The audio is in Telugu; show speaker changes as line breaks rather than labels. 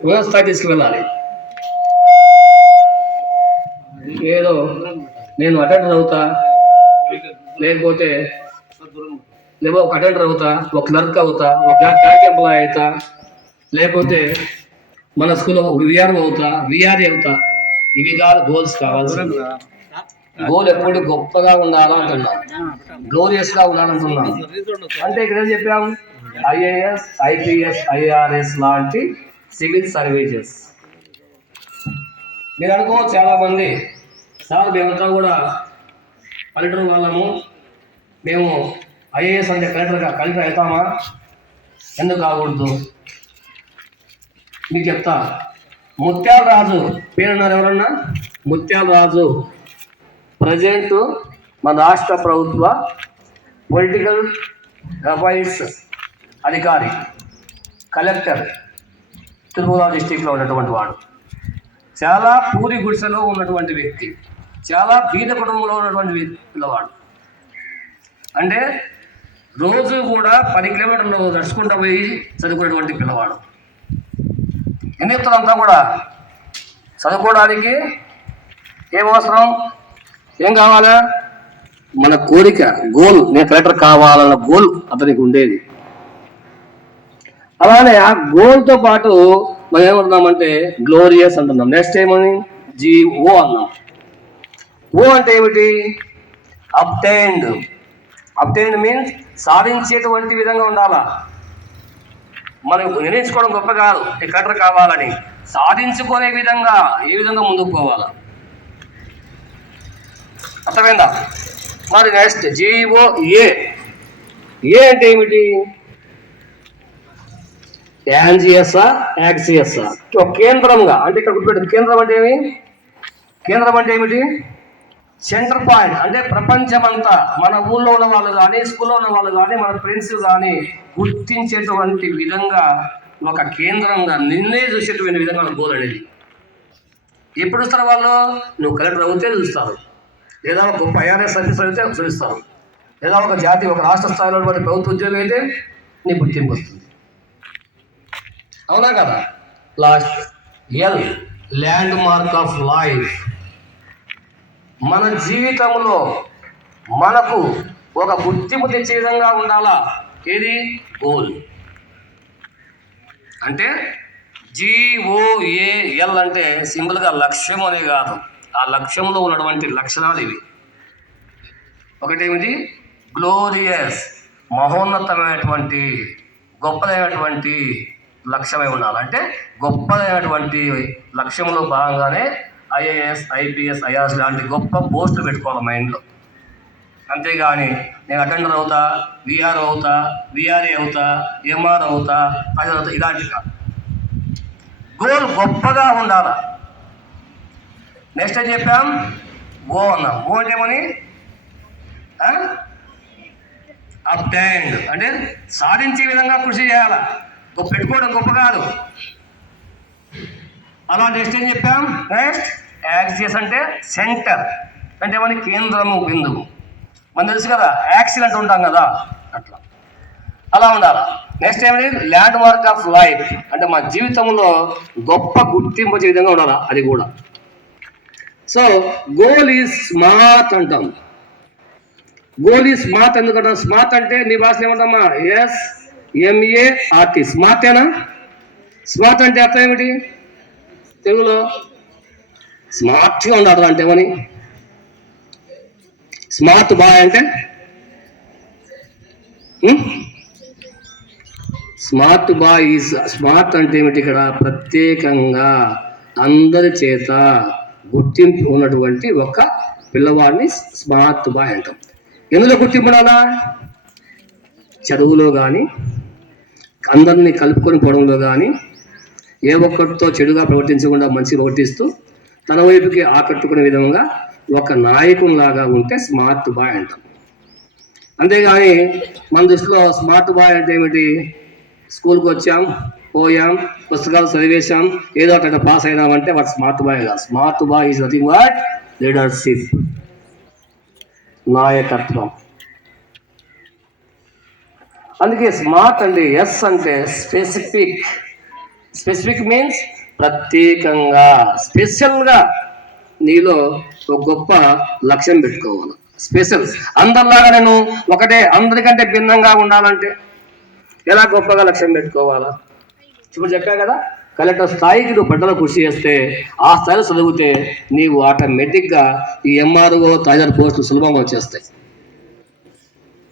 ఉన్నత స్థాయి తీసుకువెళ్ళాలి ఏదో నేను అటెండర్ అవుతా లేకపోతే లేకపోతే ఒక అటెండర్ అవుతా ఒక క్లర్క్ అవుతా ఒక బ్యాంక్ ఎంప్లాయ్ అవుతా లేకపోతే మన స్కూల్లో విఆర్ అవుతా విఆర్ అవుతా. ఇవి కాదు గోల్స్ కావాల్సింది. గోల్ ఎప్పుడు గొప్పగా ఉండాలా గ్లోరియస్గా ఉండాలంటున్నాం అంటే ఇక్కడ ఏం చెప్పాము? ఐఏఎస్ ఐపీఎస్ ఐఆర్ఎస్ లాంటి సివిల్ సర్వీసెస్. మీరు అనుకో చాలామంది సార్ మేమంతా కూడా పల్లెటూరు వాళ్ళము. మేము ఐఏఎస్ అంటే కలెక్టర్గా కలెక్టర్ అవుతామా? ఎందుకు కాకూడదు? మీకు చెప్తా. ముత్యాల రాజు పేరున్నారు ఎవరన్నా? ముత్యాల రాజు. ప్రజెంట్ మన రాష్ట్ర ప్రభుత్వ పొలిటికల్ అఫైర్స్ అధికారి కలెక్టర్. తిరుమల డిస్టిక్లో ఉన్నటువంటి వాడు. చాలా పూరి గుడిసెలో ఉన్నటువంటి వ్యక్తి. చాలా బీద కుటుంబంలో ఉన్నటువంటి వ్యక్తి పిల్లవాడు. అంటే రోజు కూడా పది కిలోమీటర్లు నడుచుకుంటూ పోయి చదువుకునేటువంటి పిల్లవాడు. నిమిత్తులంతా కూడా? చదువుకోవడానికి ఏం అవసరం? ఏం కావాలా? మన కోరిక గోల్ నేను కలెక్టర్ కావాలన్న గోల్ అతనికి ఉండేది. అలానే ఆ గోల్తో పాటు మనం ఏమంటున్నామంటే గ్లోరియస్ అంటున్నాం. నెక్స్ట్ ఏమని? జిఓ అన్నాం. ఓ అంటే ఏమిటి? అప్టైన్డ్ అప్టైన్డ్ మీన్స్ సాధించేటువంటి విధంగా ఉండాలా? మనం నిర్ణయించుకోవడం గొప్ప కాదు. ఎక్కడ కావాలని. సాధించుకునే విధంగా ఏ విధంగా ముందుకు పోవాలా? అర్థమైందా? మరి నెక్స్ట్ జీఓ ఏ ఏ అంటే ఏమిటి? యాంజియస్సా యాక్సియస్సా? ఒక కేంద్రంగా అంటే ఇక్కడ గుర్తుపెట్టింది కేంద్రం అంటే ఏమి? కేంద్రం అంటే ఏమిటి? సెంటర్ పాయింట్ అంటే ప్రపంచమంతా మన ఊళ్ళో ఉన్న వాళ్ళు కానీ స్కూల్లో ఉన్న వాళ్ళు కానీ మన ఫ్రెండ్స్ కానీ గుర్తించేటువంటి విధంగా ఒక కేంద్రంగా నిన్నే చూసేటువంటి విధంగా మన గోల్ అనేది. ఎప్పుడు చూస్తారు వాళ్ళు? నువ్వు కలెక్టర్ అవుతే చూస్తారు. లేదా ఒక గొప్ప ఐఆర్ఎస్ ఆఫీసర్ అయితే చూపిస్తారు లేదా ఒక జాతి ఒక రాష్ట్ర స్థాయిలో ప్రభుత్వ ఉద్యోగం అయితే నీ గుర్తింపు వస్తుంది. అవునా కదా? Last L landmark of life మన జీవితంలో మనకు ఒక గుర్తింపు తెచ్చే విధంగా ఉండాలా? ఏది? గోల్ అంటే జిఓఏఎల్ అంటే సింపుల్గా లక్ష్యం అనే కాదు. ఆ లక్ష్యంలో ఉన్నటువంటి లక్షణాలు ఇవి. ఒకటేమిటి? గ్లోరియస్ మహోన్నతమైనటువంటి గొప్పదైనటువంటి లక్ష్యమై ఉండాలి. అంటే గొప్పదైనటువంటి లక్ష్యంలో భాగంగానే ఐఏఎస్ ఐపీఎస్ ఐఆర్ఎస్ లాంటి గొప్ప పోస్టులు పెట్టుకోవాలి మైండ్లో. అంతేగాని నేను అటెండర్ అవుతా విఆర్ అవుతా విఆర్ఏ అవుతా ఎంఆర్ అవుతా అది అవుతా ఇలాంటి కాదు. గోల్ గొప్పగా ఉండాలి? నెక్స్ట్ ఏం చెప్పాం? ఓ అన్నాం. ఓ అంటే ఏమని? అప్టైండ్ అంటే సాధించే విధంగా కృషి చేయాలా? పెట్టుకోవడం గొప్ప కాదు. అలా నెక్స్ట్ ఏం చెప్పాం? నెక్స్ట్ యాక్సియస్ అంటే సెంటర్ అంటే మన కేంద్రము బిందువు. మన తెలుసు కదా యాక్సిడెంట్ ఉంటాం కదా. అట్లా. అలా ఉండాలా? నెక్స్ట్ ఏమని? ల్యాండ్ మార్క్ ఆఫ్ లైఫ్ అంటే మా జీవితంలో గొప్ప గుర్తింపు వచ్చే విధంగా ఉండాలా? అది కూడా. సో గోల్ ఈజ్ స్మార్ట్ అంటాం. గోల్ ఈజ్ స్మార్ట్ ఎందుకంటాం స్మార్ట్ అంటే నీ భాషలో ఏమంటామా? S M A R T స్మార్టేనా smart అంటే అర్థం ఏమిటి? తెలుగులో స్మార్ట్గా ఉండాలి అంటే ఏమని? స్మార్ట్ బాయ్ అంటే? స్మార్ట్ బాయ్ ఈజ్ స్మార్ట్ అంటే ఏమిటి ఇక్కడ? ప్రత్యేకంగా అందరి చేత గుర్తింపు ఉన్నటువంటి ఒక పిల్లవాడిని స్మార్ట్ బాయ్ అంటాం. ఎందులో గుర్తింపు ఉండాలా? చదువులో కానీ అందరినీ కలుపుకొని పోవడంలో కానీ ఏ ఒక్కరితో చెడుగా ప్రవర్తించకుండా మంచి ప్రవర్తిస్తూ తన వైపుకి ఆకట్టుకునే విధంగా ఒక నాయకునిలాగా ఉంటే స్మార్ట్ బాయ్ అంటాం. అంతేగాని మన దృష్టిలో స్మార్ట్ బాయ్ అంటే ఏమిటి? స్కూల్కి వచ్చాం పోయాం పుస్తకాలు చదివేశాం ఏదో అక్కడ పాస్ అయినామంటే వాడు స్మార్ట్ బాయ్ కాదు. Smart boy is nothing what leadership నాయకత్వం. అందుకే స్మార్ట్ అండి ఎస్ అంటే స్పెసిఫిక్ స్పెసిఫిక్ మీన్స్ ప్రత్యేకంగా స్పెషల్గా నీలో ఒక గొప్ప లక్ష్యం పెట్టుకోవాలి. స్పెషల్ అందరిలాగా నేను ఒకటే అందరికంటే భిన్నంగా ఉండాలంటే ఎలా గొప్పగా లక్ష్యం పెట్టుకోవాలా? ఇప్పుడు చెప్పా కదా కలెక్టర్ స్థాయికి నువ్వు బిడ్డలు కృషి చేస్తే ఆ స్థాయిలో చదివితే నీవు ఆటోమేటిక్గా ఈ ఎంఆర్ఓ తదితర పోస్టులు సులభంగా వచ్చేస్తాయి.